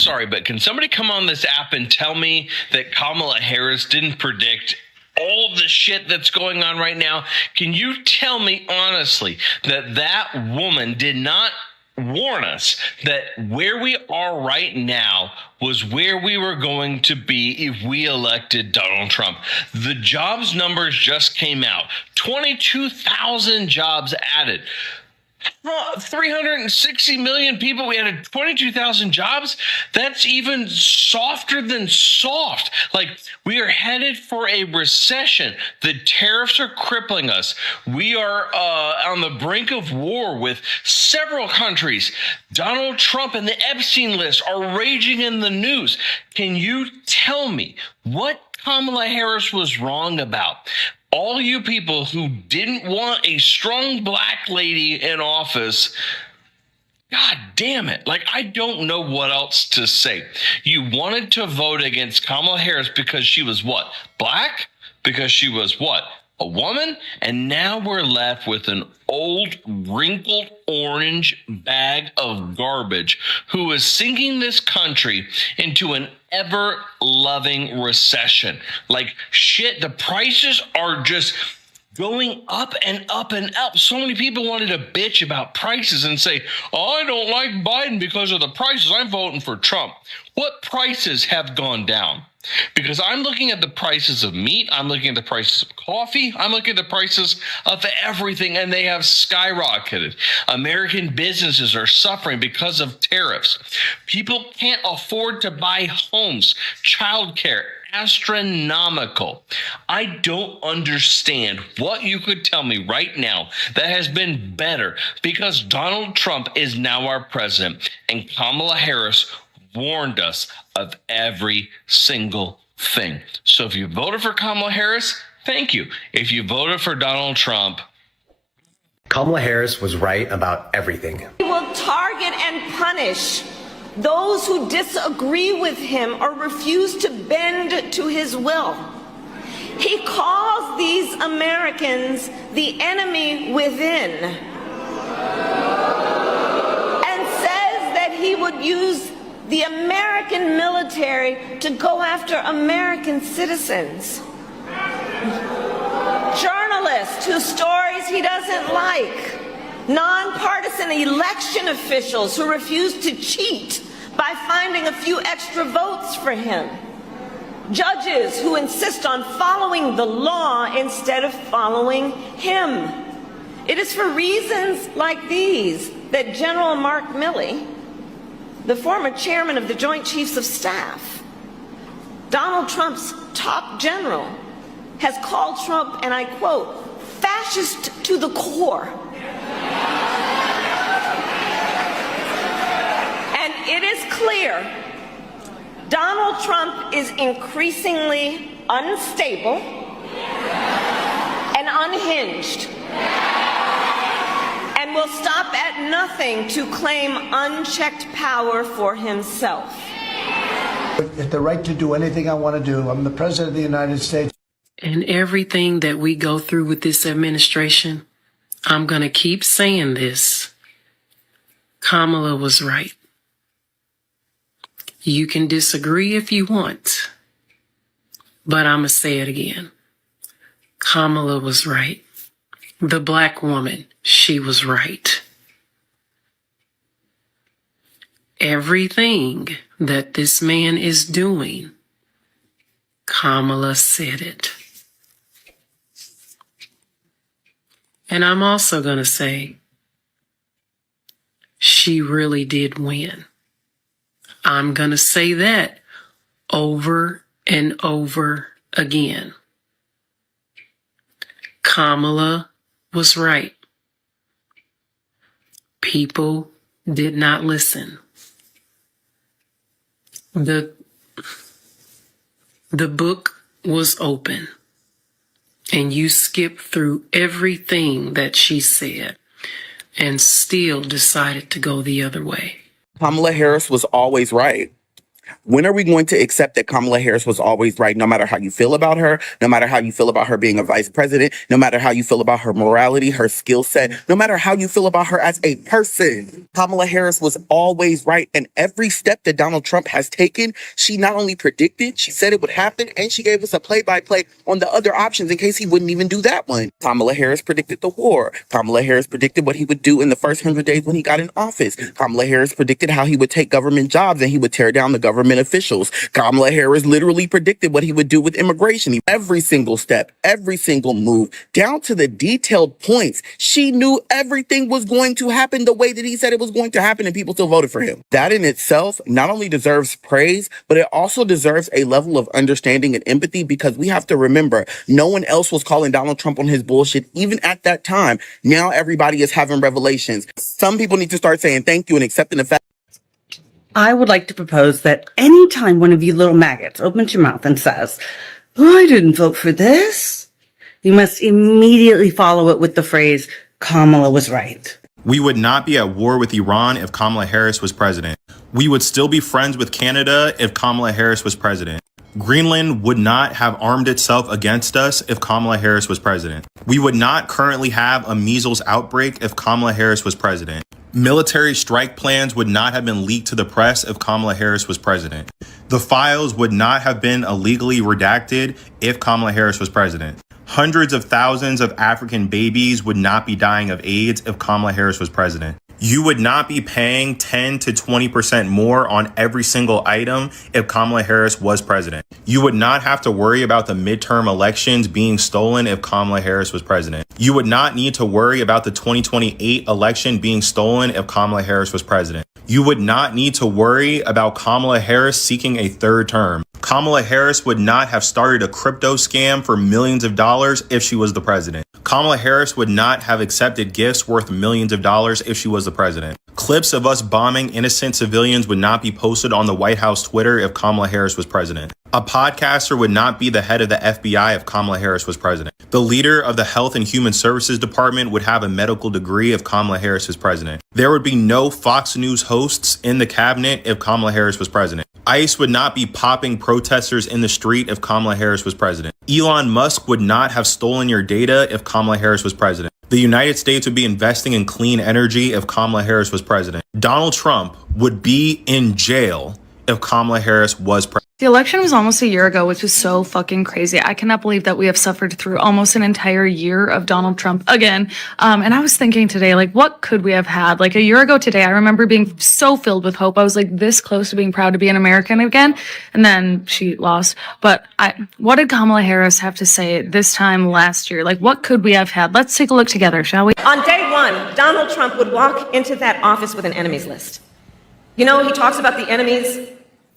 Sorry, but can somebody come on this app and tell me that Kamala Harris didn't predict all the shit that's going on right now? Can you tell me honestly that that woman did not warn us that where we are right now was where we were going to be if we elected Donald Trump? The jobs numbers just came out. 22,000 jobs added. 360 million people. We added 22,000 jobs. That's even softer than soft. Like, we are headed for a recession. The tariffs are crippling us. We are on the brink of war with several countries. Donald Trump and the Epstein list are raging in the news. Can you tell me what Kamala Harris was wrong about? All you people who didn't want a strong black lady in office, God damn it. Like, I don't know what else to say. You wanted to vote against Kamala Harris because she was what? Black? Because she was what? A woman? And now we're left with an old, wrinkled orange bag of garbage who is sinking this country into an ever-loving recession. Like, shit, the prices are just going up and up and up. So many people wanted to bitch about prices and say, oh, I don't like Biden because of the prices. I'm voting for Trump. What prices have gone down? Because I'm looking at the prices of meat, I'm looking at the prices of coffee, I'm looking at the prices of everything, and they have skyrocketed. American businesses are suffering because of tariffs. People can't afford to buy homes. Childcare, astronomical. I don't understand what you could tell me right now that has been better, because Donald Trump is now our president and Kamala Harris warned us of every single thing. So if you voted for Kamala Harris, thank you. If you voted for Donald Trump, Kamala Harris was right about everything. He will target and punish those who disagree with him or refuse to bend to his will. He calls these Americans the enemy within and says that he would use the American military to go after American citizens. Journalists whose stories he doesn't like. Nonpartisan election officials who refuse to cheat by finding a few extra votes for him. Judges who insist on following the law instead of following him. It is for reasons like these that General Mark Milley, the former chairman of the Joint Chiefs of Staff, Donald Trump's top general, has called Trump, and I quote, fascist to the core. And it is clear Donald Trump is increasingly unstable and unhinged, and will stop at nothing to claim unchecked power for himself. If the right to do anything I want to do, I'm the president of the United States. And everything that we go through with this administration, I'm going to keep saying this. Kamala was right. You can disagree if you want, but I'm going to say it again. Kamala was right. The black woman, she was right. Everything that this man is doing, Kamala said it. And I'm also going to say, she really did win. I'm going to say that over and over again. Kamala was right. People did not listen. The book was open, and you skipped through everything that she said and still decided to go the other way. Kamala Harris was always right. When are we going to accept that Kamala Harris was always right, no matter how you feel about her, no matter how you feel about her being a vice president, no matter how you feel about her morality, her skill set, no matter how you feel about her as a person? Kamala Harris was always right. And every step that Donald Trump has taken, she not only predicted, she said it would happen, and she gave us a play-by-play on the other options in case he wouldn't even do that one. Kamala Harris predicted the war. Kamala Harris predicted what he would do in the first 100 days when he got in office. Kamala Harris predicted how he would take government jobs and he would tear down the government officials. Kamala Harris literally predicted what he would do with immigration. Every single step, every single move, down to the detailed points. She knew everything was going to happen the way that he said it was going to happen, and people still voted for him. That in itself not only deserves praise, but it also deserves a level of understanding and empathy, because we have to remember no one else was calling Donald Trump on his bullshit even at that time. Now everybody is having revelations. Some people need to start saying thank you and accepting the fact. I would like to propose that anytime one of you little maggots opens your mouth and says, "Oh, I didn't vote for this," you must immediately follow it with the phrase, "Kamala was right." We would not be at war with Iran if Kamala Harris was president. We would still be friends with Canada if Kamala Harris was president. Greenland would not have armed itself against us if Kamala Harris was president. We would not currently have a measles outbreak if Kamala Harris was president. Military strike plans would not have been leaked to the press if Kamala Harris was president. The files would not have been illegally redacted if Kamala Harris was president. Hundreds of thousands of African babies would not be dying of AIDS if Kamala Harris was president. You would not be paying 10 to 20% more on every single item if Kamala Harris was president. You would not have to worry about the midterm elections being stolen if Kamala Harris was president. You would not need to worry about the 2028 election being stolen if Kamala Harris was president. You would not need to worry about Kamala Harris seeking a third term. Kamala Harris would not have started a crypto scam for millions of dollars if she was the president. Kamala Harris would not have accepted gifts worth millions of dollars if she was the president. Clips of us bombing innocent civilians would not be posted on the White House Twitter if Kamala Harris was president. A podcaster would not be the head of the FBI if Kamala Harris was president. The leader of the Health and Human Services Department would have a medical degree if Kamala Harris was president. There would be no Fox News hosts in the cabinet if Kamala Harris was president. ICE would not be popping protesters in the street if Kamala Harris was president. Elon Musk would not have stolen your data if Kamala Harris was president. The United States would be investing in clean energy if Kamala Harris was president. Donald Trump would be in jail if Kamala Harris was president. The election was almost a year ago, which was so fucking crazy. I cannot believe that we have suffered through almost an entire year of Donald Trump again. And I was thinking today, like, what could we have had? Like a year ago today, I remember being so filled with hope. I was like this close to being proud to be an American again. And then she lost. But what did Kamala Harris have to say this time last year? Like, what could we have had? Let's take a look together, shall we? On day one, Donald Trump would walk into that office with an enemies list. You know, he talks about the enemies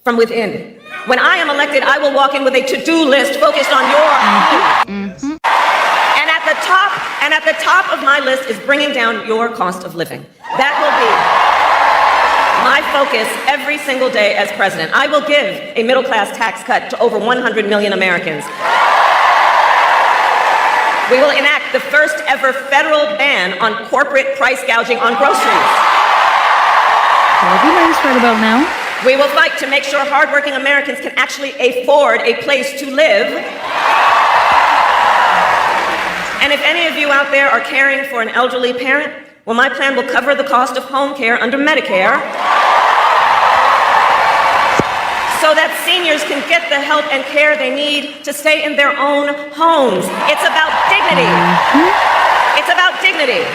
from within. When I am elected, I will walk in with a to-do list focused on your And at the top of my list is bringing down your cost of living. That will be my focus every single day as president. I will give a middle-class tax cut to over 100 million Americans. We will enact the first ever federal ban on corporate price gouging on groceries. That'll be nice right about now. We will fight to make sure hardworking Americans can actually afford a place to live. And if any of you out there are caring for an elderly parent, well, my plan will cover the cost of home care under Medicare so that seniors can get the help and care they need to stay in their own homes. It's about dignity. It's about dignity.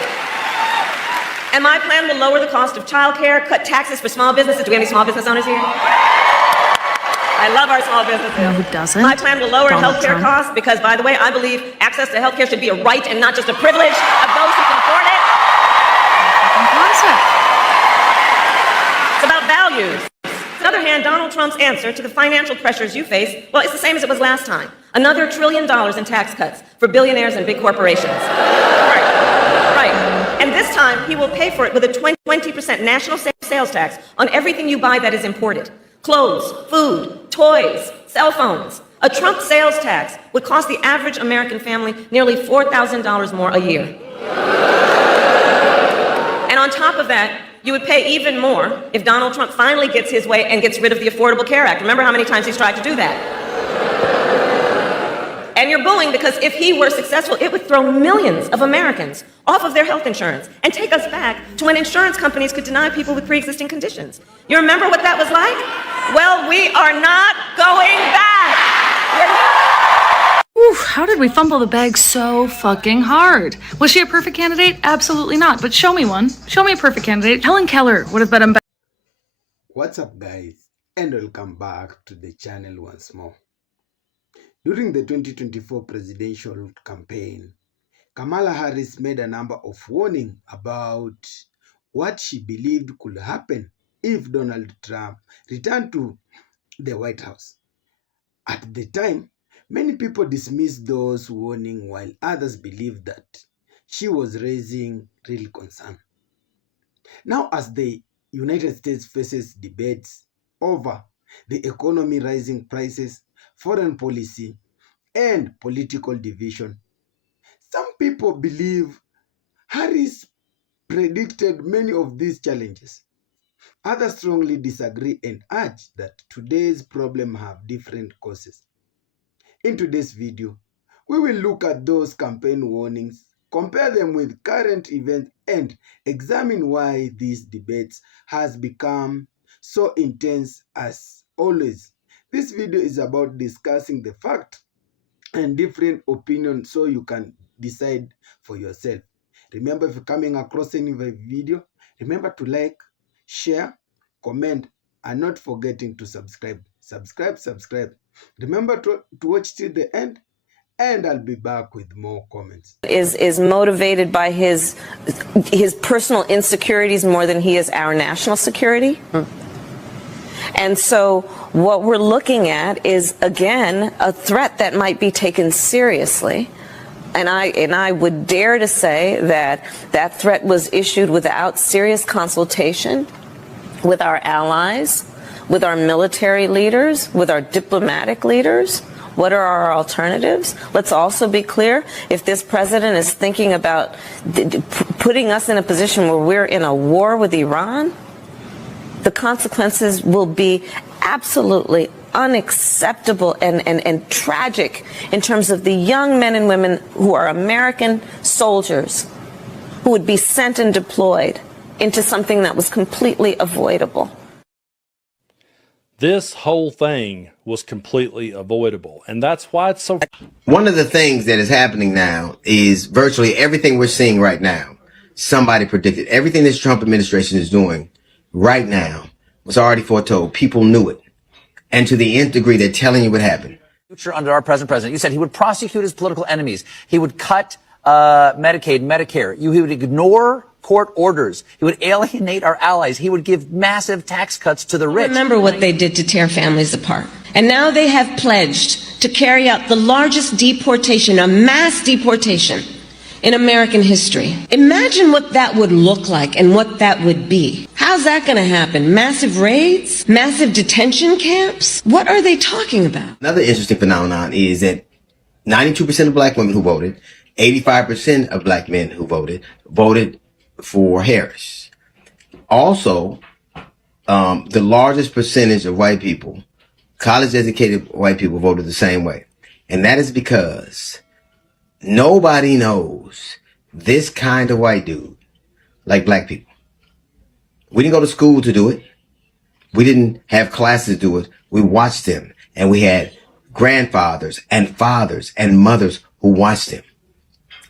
And my plan will lower the cost of childcare, cut taxes for small businesses. Do we have any small business owners here? I love our small businesses. No, who doesn't? My plan will lower Donald healthcare Trump. costs because, by the way, I believe access to healthcare should be a right and not just a privilege of those who can afford it. It's about values. On the other hand, Donald Trump's answer to the financial pressures you face, well, it's the same as it was last time. Another $1 trillion in tax cuts for billionaires and big corporations. Right. And this time, he will pay for it with a 20% national sales tax on everything you buy that is imported. Clothes, food, toys, cell phones. A Trump sales tax would cost the average American family nearly $4,000 more a year. And on top of that, you would pay even more if Donald Trump finally gets his way and gets rid of the Affordable Care Act. Remember how many times he's tried to do that? And you're booing because if he were successful, it would throw millions of Americans off of their health insurance and take us back to when insurance companies could deny people with pre-existing conditions. You remember what that was like? Well, we are not going back. Ooh, how did we fumble the bag so fucking hard? Was she a perfect candidate? Absolutely not. But show me one. Show me a perfect candidate. Helen Keller would have been a better. What's up, guys, and welcome back to the channel once more. During the 2024 presidential campaign, Kamala Harris made a number of warnings about what she believed could happen if Donald Trump returned to the White House. At the time, many people dismissed those warnings while others believed that she was raising real concern. Now, as the United States faces debates over the economy, rising prices, foreign policy, and political division, some people believe Harris predicted many of these challenges. Others strongly disagree and urge that today's problems have different causes. In today's video, we will look at those campaign warnings, compare them with current events, and examine why these debates has become so intense. As always, this video is about discussing the fact and different opinions so you can decide for yourself. Remember, if you're coming across any video, remember to like, share, comment, and not forgetting to subscribe. Subscribe. Remember to watch till the end, and I'll be back with more comments. Is motivated by his personal insecurities more than he is our national security. And so what we're looking at is, again, a threat that might be taken seriously. And I would dare to say that that threat was issued without serious consultation with our allies, with our military leaders, with our diplomatic leaders. What are our alternatives? Let's also be clear, if this president is thinking about putting us in a position where we're in a war with Iran, the consequences will be absolutely unacceptable and tragic in terms of the young men and women who are American soldiers who would be sent and deployed into something that was completely avoidable. This whole thing was completely avoidable, and that's why it's so. One of the things that is happening now is virtually everything we're seeing right now. Somebody predicted everything this Trump administration is doing right now was already foretold. People knew it. And to the nth degree, they're telling you what happened. Future under our present president, you said he would prosecute his political enemies. He would cut Medicaid, Medicare. He would ignore court orders. He would alienate our allies. He would give massive tax cuts to the rich. Remember what they did to tear families apart. And now they have pledged to carry out the largest deportation, a mass deportation in American history. Imagine what that would look like and what that would be. How's that going to happen? Massive raids? Massive detention camps? What are they talking about? Another interesting phenomenon is that 92% of black women who voted, 85% of black men who voted for Harris. Also, the largest percentage of white people, college-educated white people, voted the same way. And that is because nobody knows this kind of white dude like black people. We didn't go to school to do it. We didn't have classes to do it. We watched them, and we had grandfathers and fathers and mothers who watched him.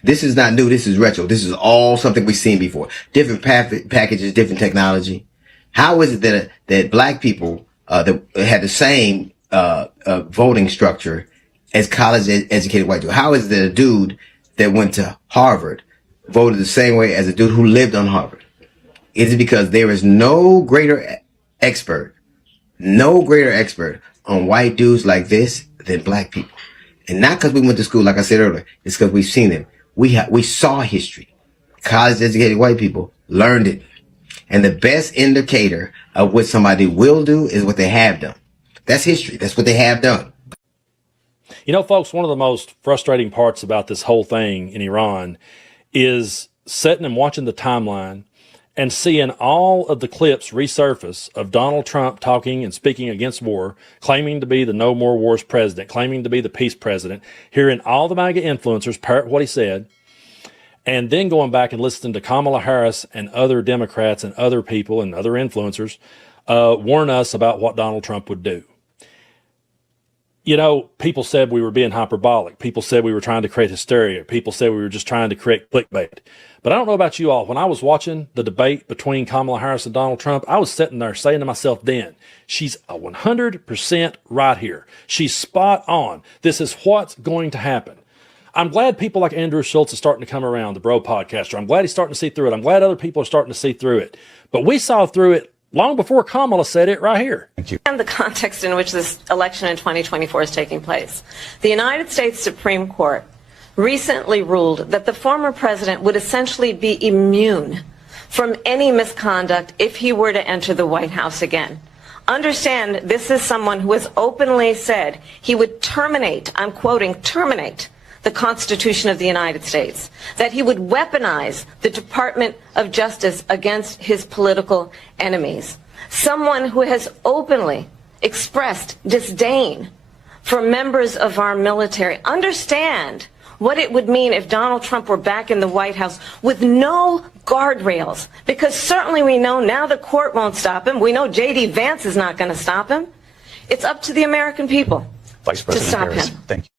This is not new. This is retro. This is all something we've seen before. Different packages, different technology. How is it that black people that had the same voting structure as college-educated white dude? How is it that a dude that went to Harvard voted the same way as a dude who lived on Harvard? It is because there is no greater expert on white dudes like this than black people. And not because we went to school, like I said earlier. It's because we've seen them. We saw history. College-educated white people learned it. And the best indicator of what somebody will do is what they have done. That's history. That's what they have done. You know, folks, one of the most frustrating parts about this whole thing in Iran is sitting and watching the timeline and seeing all of the clips resurface of Donald Trump talking and speaking against war, claiming to be the no more wars president, claiming to be the peace president, hearing all the MAGA influencers parrot what he said, and then going back and listening to Kamala Harris and other Democrats and other people and other influencers warn us about what Donald Trump would do. You know, people said we were being hyperbolic. People said we were trying to create hysteria. People said we were just trying to create clickbait. But I don't know about you all. When I was watching the debate between Kamala Harris and Donald Trump, I was sitting there saying to myself then, she's 100% right here. She's spot on. This is what's going to happen. I'm glad people like Andrew Schultz are starting to come around, the bro podcaster. I'm glad he's starting to see through it. I'm glad other people are starting to see through it. But we saw through it long before Kamala said it right here. Thank you. And the context in which this election in 2024 is taking place. The United States Supreme Court recently ruled that the former president would essentially be immune from any misconduct if he were to enter the White House again. Understand, this is someone who has openly said he would terminate, I'm quoting, terminate the Constitution of the United States, that he would weaponize the Department of Justice against his political enemies. Someone who has openly expressed disdain for members of our military. Understand what it would mean if Donald Trump were back in the White House with no guardrails, because certainly we know now the court won't stop him. We know J.D. Vance is not going to stop him. It's up to the American people Vice President to stop Harris, him. thank you.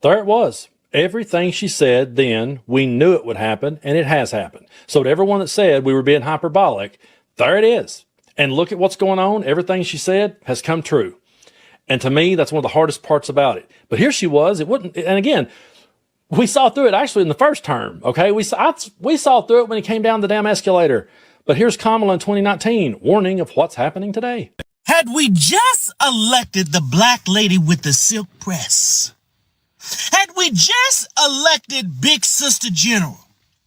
There it was. Everything she said then, we knew it would happen, and it has happened. So to everyone that said we were being hyperbolic, there it is. And look at what's going on. Everything she said has come true. And to me, that's one of the hardest parts about it. But here she was. It wouldn't. And again, we saw through it actually in the first term. Okay, we saw through it when he came down the damn escalator. But here's Kamala in 2019, warning of what's happening today. Had we just elected the black lady with the silk press, had we just elected Big Sister General,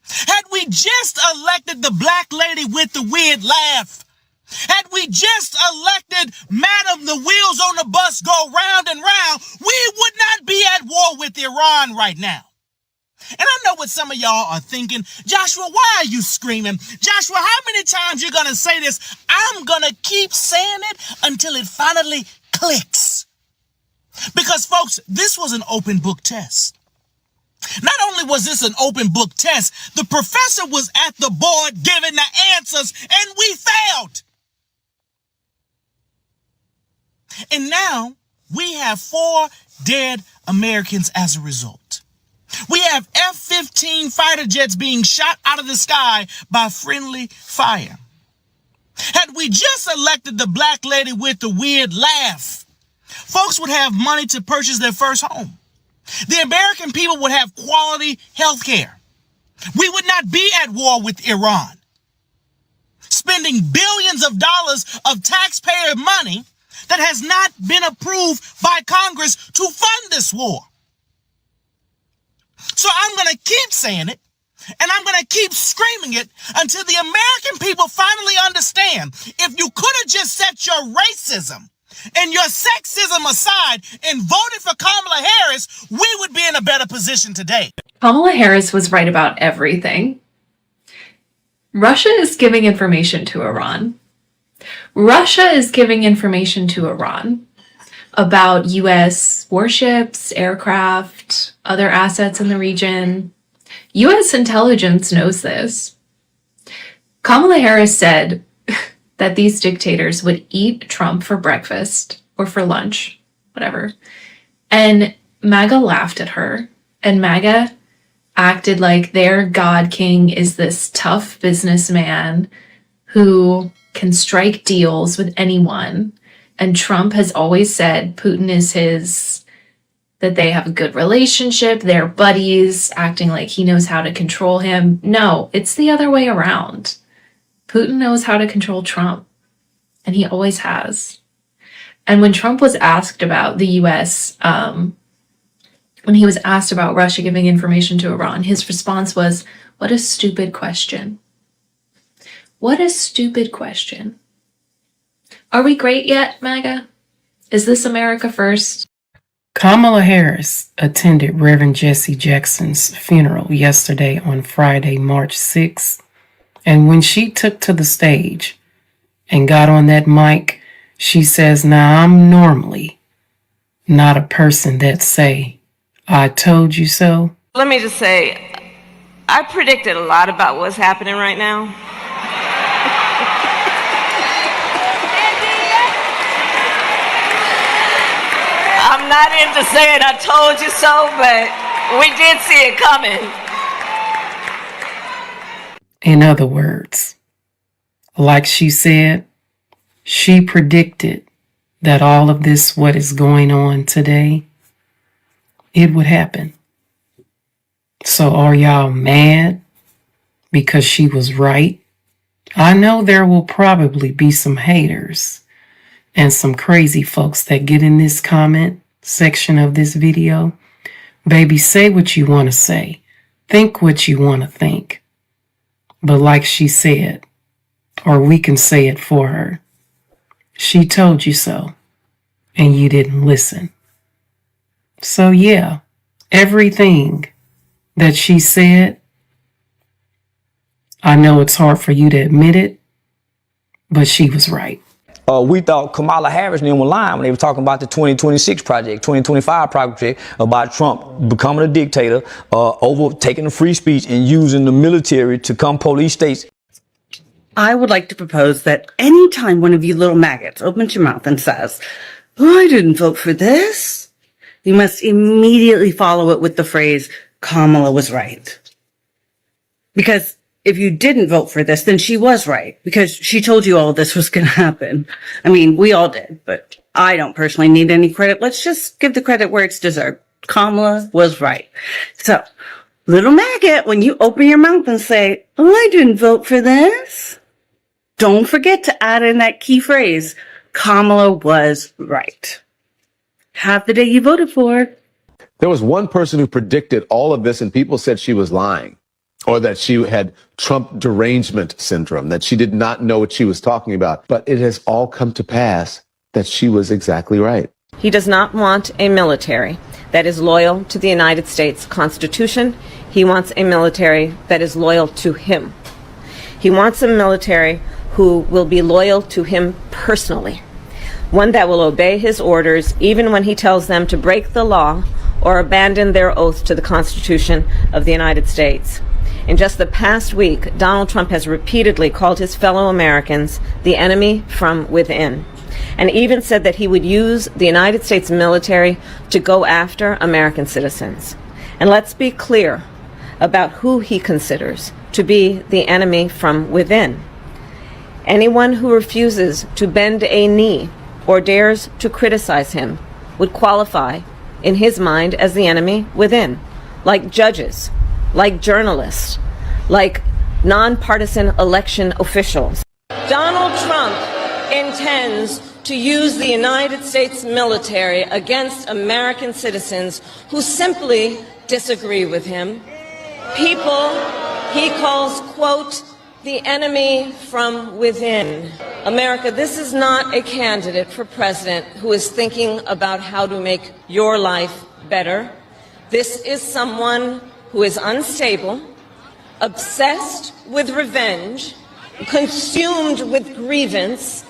had we just elected the black lady with the weird laugh, had we just elected Madam the wheels on the bus go round and round, we would not be at war with Iran right now. And I know what some of y'all are thinking. Joshua, why are you screaming? Joshua, how many times you gonna say this? I'm gonna keep saying it until it finally clicks. Because folks, this was an open book test. Not only was this an open book test, the professor was at the board giving the answers and we failed. And now we have 4 dead Americans as a result. We have F-15 fighter jets being shot out of the sky by friendly fire. Had we just elected the black lady with the weird laugh, folks would have money to purchase their first home. The American people would have quality health care. We would not be at war with Iran, spending billions of dollars of taxpayer money that has not been approved by Congress to fund this war. So I'm going to keep saying it, and I'm going to keep screaming it until the American people finally understand. If you could have just set your racism and your sexism aside and voted for Kamala Harris, we would be in a better position today. Kamala Harris was right about everything. Russia is giving information to Iran. Russia is giving information to Iran about U.S. warships, aircraft, other assets in the region. U.S. intelligence knows this. Kamala Harris said that these dictators would eat Trump for breakfast or for lunch, whatever. And MAGA laughed at her, and MAGA acted like their God King is this tough businessman who can strike deals with anyone. And Trump has always said Putin is that they have a good relationship, they're buddies, acting like he knows how to control him. No, it's the other way around. Putin knows how to control Trump, and he always has. And when Trump was asked about the U.S., when he was asked about Russia giving information to Iran, his response was, "What a stupid question. What a stupid question." Are we great yet, MAGA? Is this America first? Kamala Harris attended Reverend Jesse Jackson's funeral yesterday on Friday, March 6th, And when she took to the stage and got on that mic, she says, now I'm normally not a person that say, I told you so. Let me just say, I predicted a lot about what's happening right now. I'm not into saying I told you so, but we did see it coming. In other words, like she said, she predicted that all of this, what is going on today, it would happen. So are y'all mad because she was right? I know there will probably be some haters and some crazy folks that get in this comment section of this video. Baby, say what you want to say. Think what you want to think. But like she said, or we can say it for her, she told you so, and you didn't listen. So yeah, everything that she said, I know it's hard for you to admit it, but she was right. We thought Kamala Harris and them were lying when they were talking about the 2026 project, 2025 project about Trump becoming a dictator, overtaking the free speech and using the military to come police states. I would like to propose that anytime one of you little maggots opens your mouth and says, oh, I didn't vote for this, you must immediately follow it with the phrase, Kamala was right. Because if you didn't vote for this, then she was right, because she told you all this was going to happen. I mean, we all did, but I don't personally need any credit. Let's just give the credit where it's deserved. Kamala was right. So, little maggot, when you open your mouth and say, oh, I didn't vote for this, don't forget to add in that key phrase, Kamala was right. Have the day you voted for. There was one person who predicted all of this and people said she was lying, or that she had Trump derangement syndrome, that she did not know what she was talking about. But it has all come to pass that she was exactly right. He does not want a military that is loyal to the United States Constitution. He wants a military that is loyal to him. He wants a military who will be loyal to him personally, one that will obey his orders even when he tells them to break the law or abandon their oath to the Constitution of the United States. In just the past week, Donald Trump has repeatedly called his fellow Americans the enemy from within, and even said that he would use the United States military to go after American citizens. And let's be clear about who he considers to be the enemy from within. Anyone who refuses to bend a knee or dares to criticize him would qualify, in his mind, as the enemy within, like judges, like journalists, like nonpartisan election officials. Donald Trump intends to use the United States military against American citizens who simply disagree with him. People he calls, quote, the enemy from within. America, this is not a candidate for president who is thinking about how to make your life better. This is someone who is unstable, obsessed with revenge, consumed with grievance,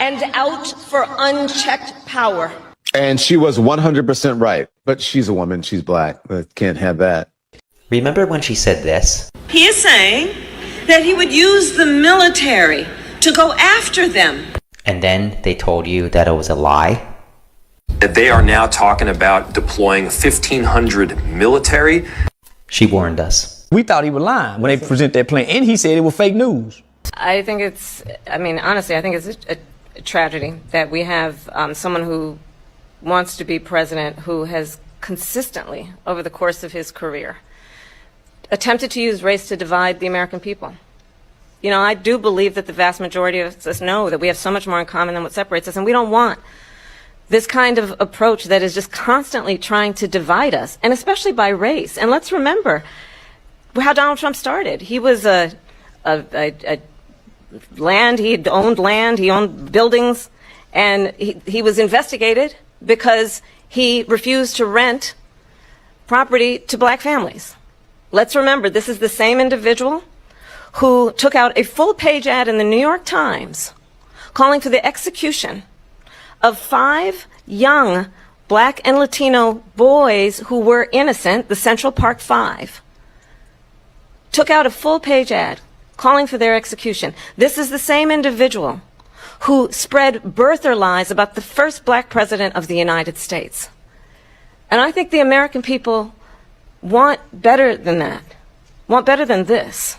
and out for unchecked power. And she was 100% right. But she's a woman, she's black. Can't have that. Remember when she said this? He is saying that he would use the military to go after them. And then they told you that it was a lie? That they are now talking about deploying 1,500 military. She warned us. We thought he was lying when they presented that plan, and he said it was fake news. I think it's, honestly, I think it's a tragedy that we have someone who wants to be president who has consistently, over the course of his career, attempted to use race to divide the American people. You know, I do believe that the vast majority of us know that we have so much more in common than what separates us, and we don't want this kind of approach that is just constantly trying to divide us, and especially by race. And let's remember how Donald Trump started. He was he owned buildings, and he was investigated because he refused to rent property to black families. Let's remember, this is the same individual who took out a full-page ad in the New York Times calling for the execution of 5 young Black and Latino boys who were innocent, the Central Park 5, took out a full-page ad calling for their execution. This is the same individual who spread birther lies about the first Black president of the United States. And I think the American people want better than that, want better than this,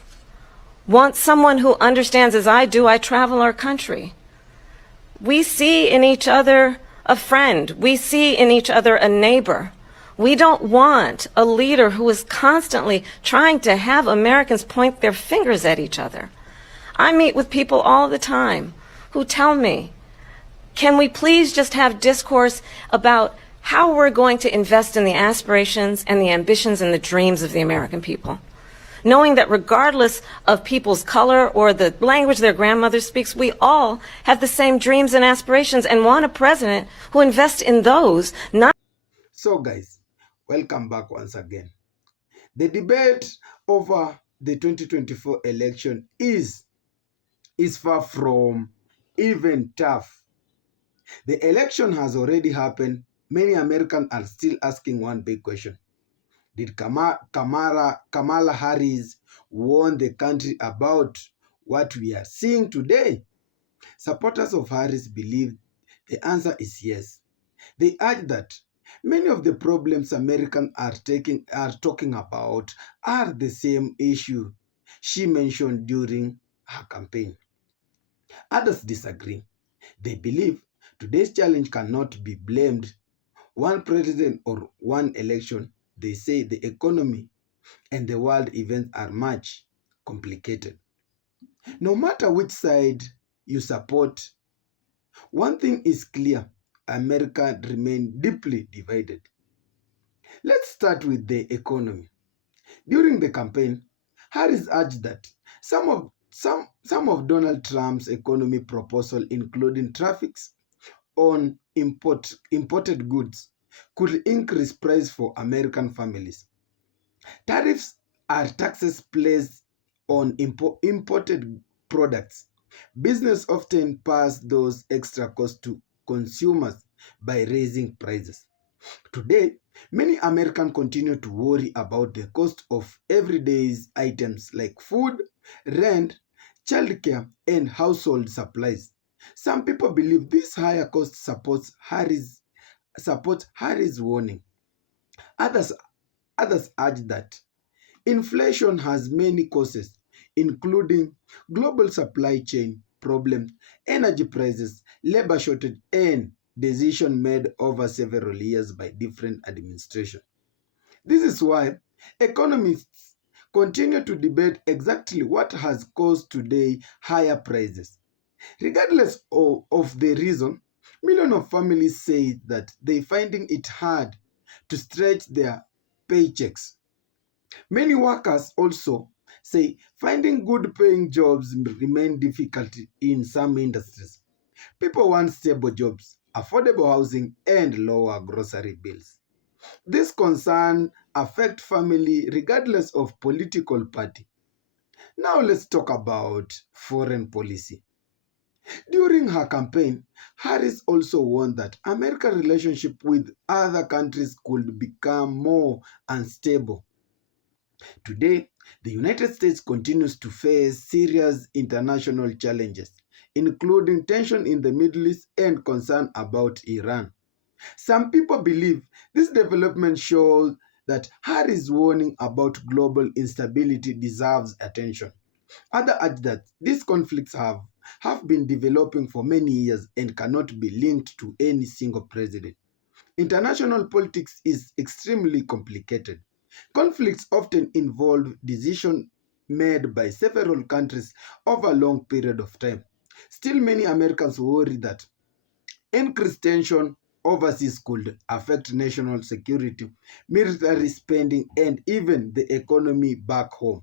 want someone who understands, as I do, I travel our country. We see in each other a friend. We see in each other a neighbor. We don't want a leader who is constantly trying to have Americans point their fingers at each other. I meet with people all the time who tell me, can we please just have discourse about how we're going to invest in the aspirations and the ambitions and the dreams of the American people? Knowing that regardless of people's color or the language their grandmother speaks, we all have the same dreams and aspirations and want a president who invests in those, not... So guys, welcome back once again. The debate over the 2024 election is far from even tough. The election has already happened. Many Americans are still asking one big question. Did Kamala Harris warn the country about what we are seeing today? Supporters of Harris believe the answer is yes. They urge that many of the problems Americans are talking about are the same issue she mentioned during her campaign. Others disagree. They believe today's challenge cannot be blamed one president or one election. They say the economy and the world events are much complicated. No matter which side you support, one thing is clear: America remains deeply divided. Let's start with the economy. During the campaign, Harris urged that some of Donald Trump's economy proposal, including tariffs on imported goods, could increase price for American families. Tariffs are taxes placed on imported products. Business often pass those extra costs to consumers by raising prices. Today, many Americans continue to worry about the cost of everyday items like food, rent, childcare, and household supplies. Some people believe this higher cost supports Harris' warning. Others urge that inflation has many causes, including global supply chain problems, energy prices, labor shortage, and decisions made over several years by different administrations. This is why economists continue to debate exactly what has caused today higher prices. Regardless of the reason, millions of families say that they're finding it hard to stretch their paychecks. Many workers also say finding good paying jobs remain difficult in some industries. People want stable jobs, affordable housing, and lower grocery bills. This concern affects family regardless of political party. Now let's talk about foreign policy. During her campaign, Harris also warned that America's relationship with other countries could become more unstable. Today, the United States continues to face serious international challenges, including tension in the Middle East and concern about Iran. Some people believe this development shows that Harris' warning about global instability deserves attention. Others urge that these conflicts have been developing for many years and cannot be linked to any single president. International politics is extremely complicated. Conflicts often involve decisions made by several countries over a long period of time. Still, many Americans worry that increased tension overseas could affect national security, military spending, and even the economy back home.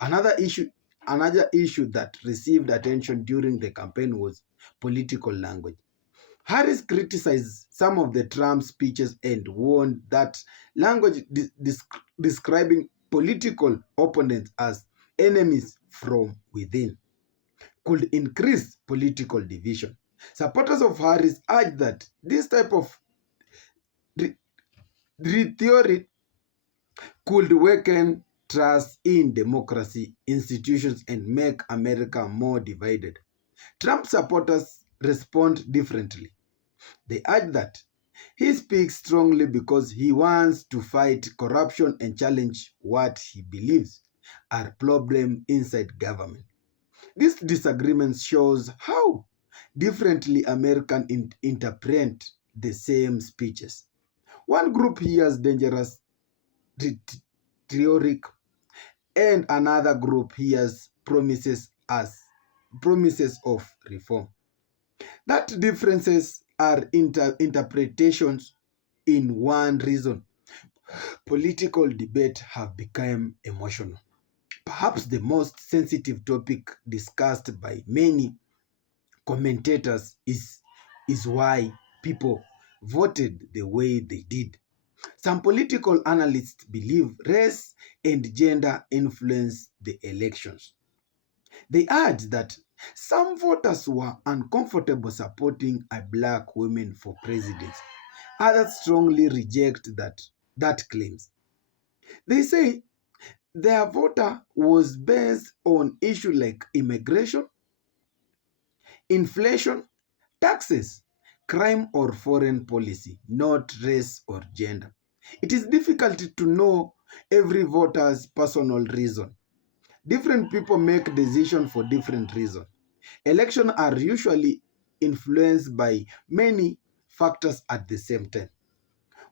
Another issue that received attention during the campaign was political language. Harris criticized some of the Trump speeches and warned that language describing political opponents as enemies from within could increase political division. Supporters of Harris urge that this type of theory could weaken trust in democracy institutions and make America more divided. Trump supporters respond differently. They urge that he speaks strongly because he wants to fight corruption and challenge what he believes are problems inside government. This disagreement shows how differently Americans interpret the same speeches. One group hears dangerous rhetoric and another group hears promises of reform. That differences are interpretations in one reason. Political debate have become emotional. Perhaps the most sensitive topic discussed by many commentators is why people voted the way they did. Some political analysts believe race and gender influence the elections. They urge that some voters were uncomfortable supporting a black woman for president. Others strongly reject that claims. They say their voter was based on issues like immigration, inflation, taxes, crime or foreign policy, not race or gender. It is difficult to know every voter's personal reason. Different people make decisions for different reasons. Elections are usually influenced by many factors at the same time.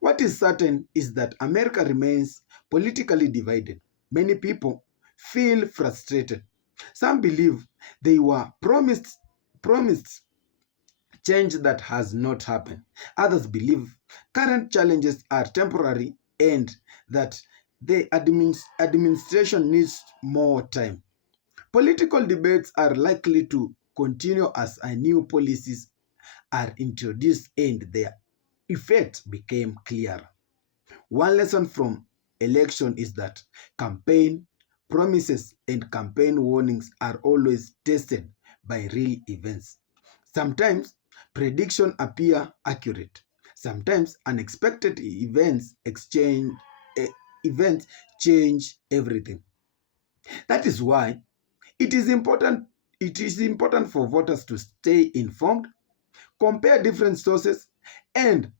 What is certain is that America remains politically divided. Many people feel frustrated. Some believe they were promised change that has not happened. Others believe current challenges are temporary and that the administration needs more time. Political debates are likely to continue as new policies are introduced and their effect became clearer. One lesson from election is that campaign promises and campaign warnings are always tested by real events. Sometimes predictions appear accurate. Sometimes unexpected events change everything. That is why it is important for voters to stay informed, compare different sources, and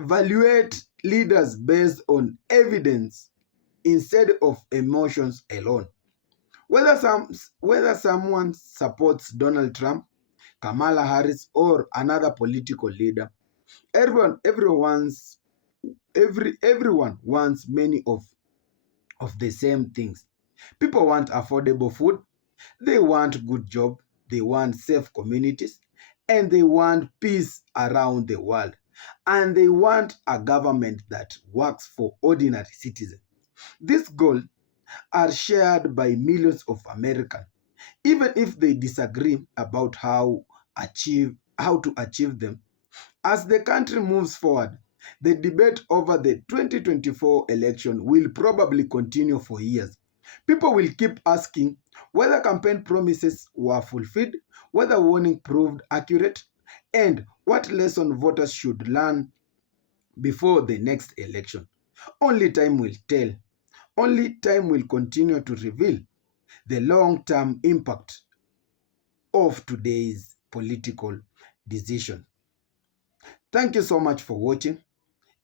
evaluate leaders based on evidence instead of emotions alone. Whether someone supports Donald Trump, Kamala Harris, or another political leader, everyone wants many of the same things. People want affordable food, they want good job, they want safe communities, and they want peace around the world. And they want a government that works for ordinary citizens. These goals are shared by millions of Americans, even if they disagree about how to achieve them. As the country moves forward, the debate over the 2024 election will probably continue for years. People will keep asking whether campaign promises were fulfilled, whether warning proved accurate, and what lesson voters should learn before the next election. Only time will tell. Only time will continue to reveal the long-term impact of today's political decision. Thank you so much for watching.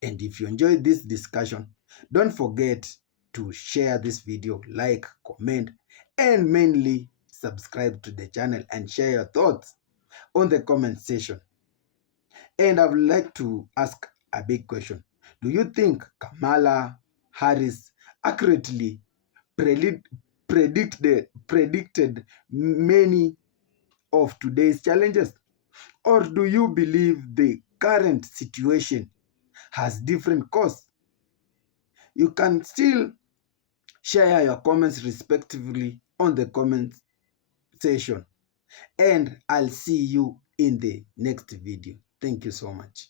And if you enjoyed this discussion, don't forget to share this video, like, comment, and mainly subscribe to the channel and share your thoughts on the comment section. And I would like to ask a big question. Do you think Kamala Harris accurately predicted many of today's challenges? Or do you believe the current situation has different causes? You can still share your comments respectively on the comment section. And I'll see you in the next video. Thank you so much.